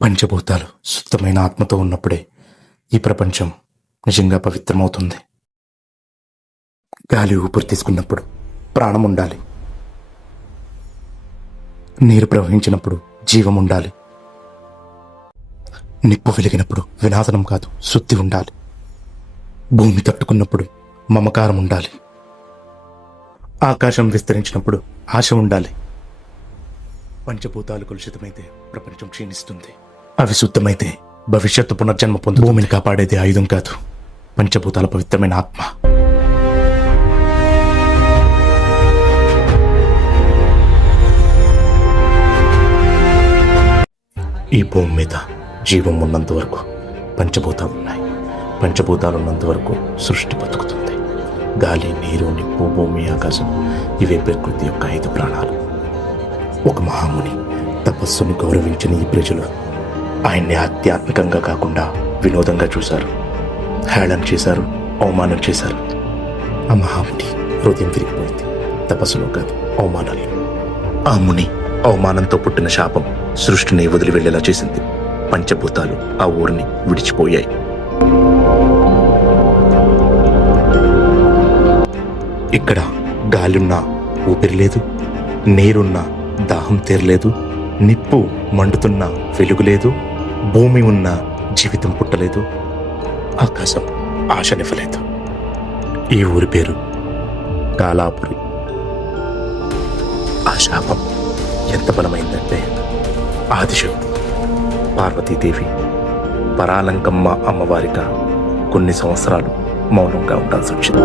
పంచభూతాలు శుద్ధమైన ఆత్మతో ఉన్నప్పుడే ఈ ప్రపంచం నిజంగా పవిత్రమవుతుంది. గాలి ఊపిరి తీసుకున్నప్పుడు ప్రాణం ఉండాలి. నీరు ప్రవహించినప్పుడు జీవం ఉండాలి. నిప్పు వెలిగినప్పుడు వినాశనం కాదు, శుద్ధి ఉండాలి. భూమి తట్టుకున్నప్పుడు మమకారం ఉండాలి. ఆకాశం విస్తరించినప్పుడు ఆశ ఉండాలి. పంచభూతాలు కలుషితమైతే ప్రపంచం క్షీణిస్తుంది. అవి శుద్ధమైతే భవిష్యత్తు పునర్జన్మ పొందు. భూమిని కాపాడేది ఆయుధం కాదు, పంచభూతాల పవిత్రమైన ఆత్మ. ఈ భూమి మీద జీవం ఉన్నంత వరకు పంచభూతాలు ఉన్నాయి. పంచభూతాలు ఉన్నంత వరకు సృష్టి బతుకుతుంది. గాలి, నీరు, నిప్పు, భూమి, ఆకాశం ఇవే ప్రకృతి యొక్క 5 ప్రాణాలు. ఒక మహాముని తపస్సును గౌరవించిన ఈ ప్రజలు ఆయన్ని ఆధ్యాత్మికంగా కాకుండా వినోదంగా చూశారు, హేళన చేశారు, అవమానం చేశారు. ఆ మహాముని హృదయం విరిగిపోయింది. తపస్సులో కాదు, అవమానాలు. ఆ ముని అవమానంతో పుట్టిన శాపం సృష్టిని వదిలి వెళ్లేలా చేసింది. పంచభూతాలు ఆ ఊరిని విడిచిపోయాయి. ఇక్కడ గాలున్నా ఊపిరి లేదు, నీరున్నా దాహం తీరలేదు, నిప్పు మండుతున్నా వెలుగు లేదు, భూమి ఉన్న జీవితం పుట్టలేదు, ఆకాశం ఆశనివ్వలేదు. ఈ ఊరి పేరు కాలాపురి. ఆ శాపం ఎంత బలమైందంటే ఆదిశక్తి పార్వతీదేవి పరాలంకమ్మ అమ్మవారిగా కొన్ని సంవత్సరాలు మౌనంగా ఉండాల్సి వచ్చింది.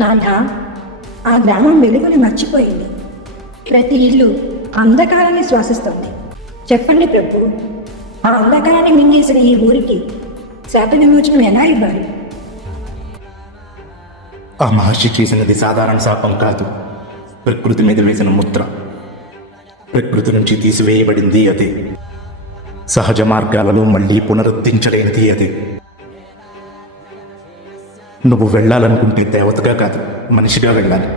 నాన్న, ఆ గ్రామం వెలుగుని మర్చిపోయింది. ప్రతి ఇల్లు అంధకారాన్ని శ్వాసిస్తుంది. చెప్పండి ప్రభు, ఆ అంధకారాన్ని మింగేసిన ఈ ఊరికి శాప విమోచనం ఎలా ఇవ్వాలి? ఆ మహర్షి చేసినది సాధారణ శాపం కాదు, ప్రకృతి మీద వేసిన ముద్ర. ప్రకృతి నుంచి తీసివేయబడింది అదే. సహజ మార్గాలలో మళ్ళీ పునరుద్ధరించలేనిది అదే. నువ్వు వెళ్ళాలనుకుంటే దేవతగా కాదు, మనిషిగా వెళ్ళాలి.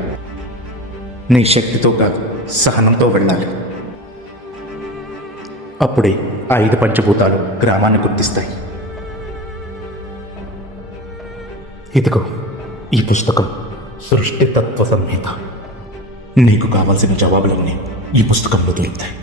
నీ శక్తితో కాదు, సహనంతో వెళ్ళాలి. అప్పుడే ఆ 5 పంచభూతాలు గ్రామాన్ని గుర్తిస్తాయి. ఇదిగో ఈ పుస్తకం సృష్టి తత్వ సంహిత. నీకు కావాల్సిన జవాబులన్నీ ఈ పుస్తకంలో దొరుకుతాయి.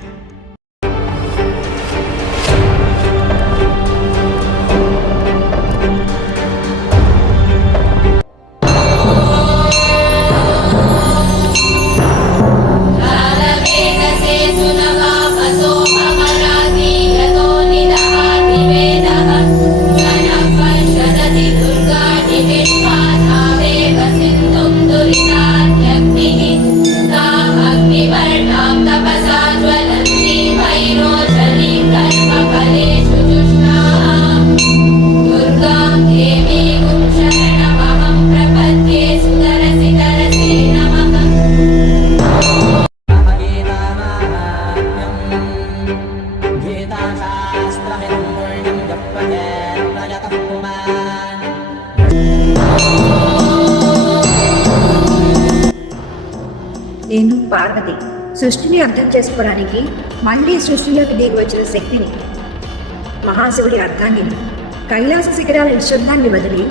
నేను పార్వతి, సృష్టిని అర్థం చేసుకోవడానికి మళ్ళీ సృష్టిలోకి దిగి వచ్చిన శక్తిని, మహాశివుడి అర్థాన్ని, కైలాస శిఖరాల నిశ్శబ్దాన్ని వదిలి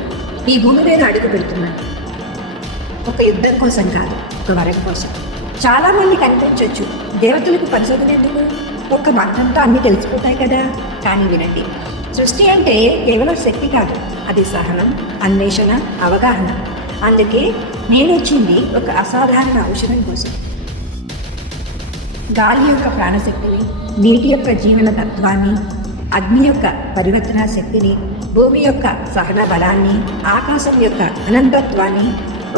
ఈ భూమి మీద అడుగు పెడుతున్నాను. ఒక యుద్ధం కోసం కాదు, ఒక వరం కోసం. చాలా మంది కనిపించవచ్చు, దేవతలకు పరిశోధన ఎందుకు, ఒక్క మంత్రంతో అన్నీ తెలిసిపోతాయి కదా. కానీ వినండి, సృష్టి అంటే కేవలం శక్తి కాదు, అది సహనం, అన్వేషణ, అవగాహన. అందుకే నేను వచ్చింది ఒక అసాధారణ ఔషధం కోసం. గాలి యొక్క ప్రాణశక్తిని, నీటి యొక్క జీవన తత్వాన్ని, అగ్ని యొక్క పరివర్తన శక్తిని, భూమి యొక్క సహన బలాన్ని, ఆకాశం యొక్క అనంతత్వాన్ని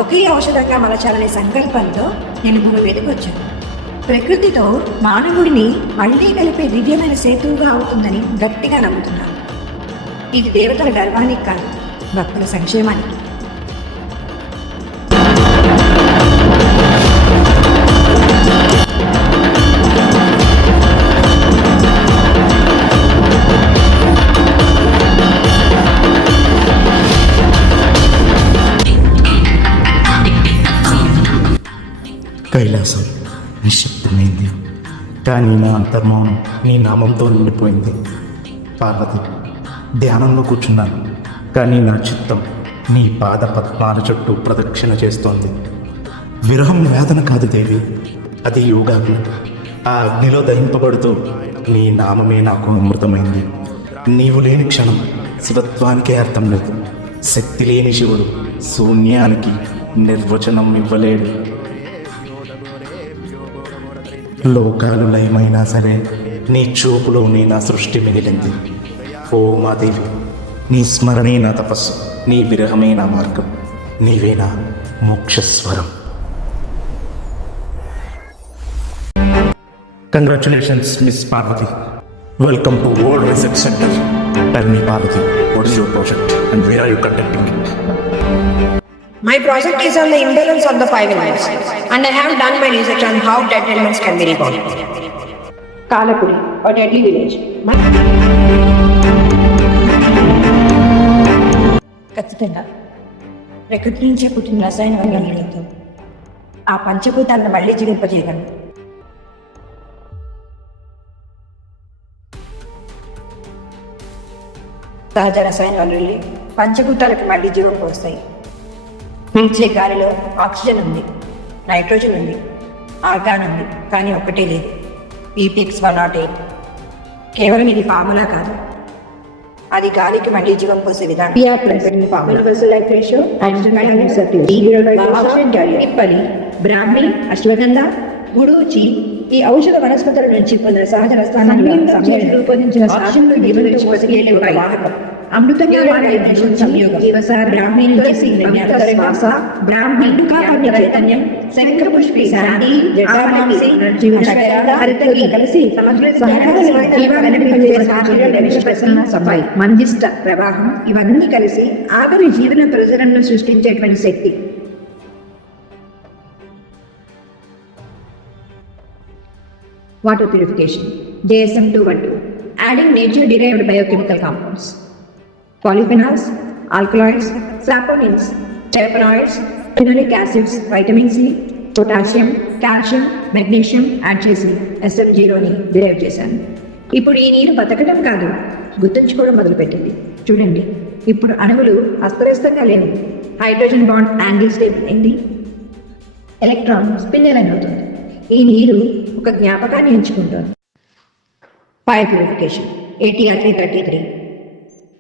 ఒకే ఔషధంగా మలచాలనే సంకల్పంతో నేను భూమి మీదకి వచ్చాను. ప్రకృతితో మానవుడిని మళ్ళీ కలిపే దివ్యమైన సేతువుగా అవుతుందని గట్టిగా నమ్ముతున్నాను. ఇది దేవతల గర్వానికి కాదు, భక్తుల సంక్షేమానికి. కైలాసం నిశ్శబ్దమైంది, కానీ నా అంతర్మౌనం నీ నామంతో నిండిపోయింది. పార్వతి, ధ్యానంలో కూర్చున్నాను, కానీ నా చిత్తం నీ పాద పద్మాల చుట్టూ ప్రదక్షిణ చేస్తోంది. విరహం వేదన కాదు దేవి, అది యోగాగ్ని. ఆ అగ్నిలో దహింపబడుతూ నీ నామమే నాకు అమృతమైంది. నీవు లేని క్షణం శివత్వానికే అర్థం లేదు. శక్తి లేని శివుడు శూన్యానికి నిర్వచనం ఇవ్వలేడు. లోకాలు లయమైనా సరే నీ చూపులోనే నా సృష్టి మిగిలింది. ఓ మాదేవి, నీ స్మరణే నా తపస్సు, నీ విరహమే నా మార్గం, నీవే నా మోక్షస్వరం. Congratulations miss Parvati. Welcome to world research centre. Tell me Parvati, what is your project and where are you conducting it? My project is on the imbalance of the five elements, and I have done my research on how dead elements can be reborn. Kalapuri, a deadly village. ఖచ్చితంగా ప్రకృతి నుంచే పుట్టిన రసాయన వనరులతో ఆ పంచభూతాలను మళ్ళీ జీవింపజేయగలను. సహజ రసాయన వనరులు పంచభూతాలకు మళ్ళీ జీవం పోస్తాయి. పీల్చే గాలిలో ఆక్సిజన్ ఉంది, నైట్రోజన్ ఉంది, ఆర్గాన్ ఉంది, కానీ ఒక్కటే లేదు, PPX-108. కేవలం ఇది ఫార్ములా కాదు, అది గాలికి మళ్ళీ జీవం పోసే విధానం. బ్రాహ్మి, అశ్వగంధ, గుడూచి ఈ ఔషధ వనస్పతుల నుంచి పొందిన సహజ రసాయనాలు రూపొందించిన వాహకం. అమృతంగా మారే సంయోగం బ్రాహ్మీ చైతన్యం శంఖపుష్పి శాంతి కలిసి సఫాయి మందిష్ట ప్రవాహం ఇవన్నీ కలిసి ఆఖరి జీవన ప్రజలను సృష్టించేటువంటి శక్తి. Water purification, JSM 212, adding nature-derived biochemical compounds, polyphenols, alkaloids, saponins, terpenoids, phenolic acids, vitamin C, potassium, calcium, magnesium add చేసి SM0ని డిరైవ్ చేశాను. ఇప్పుడు ఈ నీరు బతకడం కాదు, గుర్తుంచుకోవడం మొదలుపెట్టింది. చూడండి, ఇప్పుడు అణువులు అస్తవ్యస్తంగా లేవు, హైడ్రోజన్ బాండ్ యాంగిల్ స్టేబుల్ అయింది, ఎలక్ట్రాన్ స్పిన్ ఎలైన్ అవుతుంది. ఈ నీరు ఒక జ్ఞాపకాన్ని ఎంచుకుంటారు. Fire purification, ATR 333.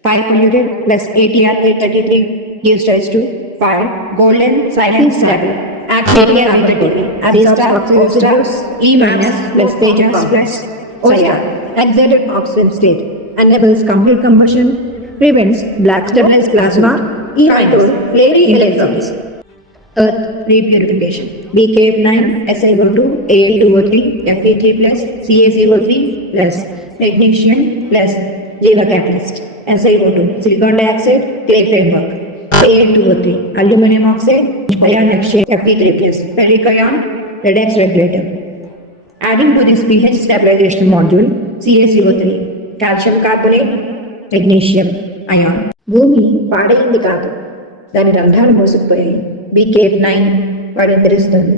Fire polluted plus ATR 333 gives rise to fire, golden, silent stable. At ATR 333, C-star oxidose, E- plus Tejas plus OR, exerted oxidant state, enables complete combustion, prevents black stabilized plasma, E- flaring electrons. Earth repurification, BKF9, SiO2, Al2O3, Fe3 plus CaCO3 plus magnesium plus Jiva catalyst, SiO2, silicon dioxide, clay framework, Al2O3, aluminum oxide, iron exchange, Fe3 plus ferric ion, redox regulator. Adding to this pH stabilization module, CaCO3, calcium carbonate, magnesium ion. భూమి పాడైంది కాదు, దాని రంధ్రాలు మోసుకుపోయాయి. BKF9 వాడు ఎంతరిస్తుంది.